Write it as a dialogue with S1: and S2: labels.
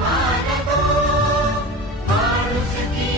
S1: मायतो मांसि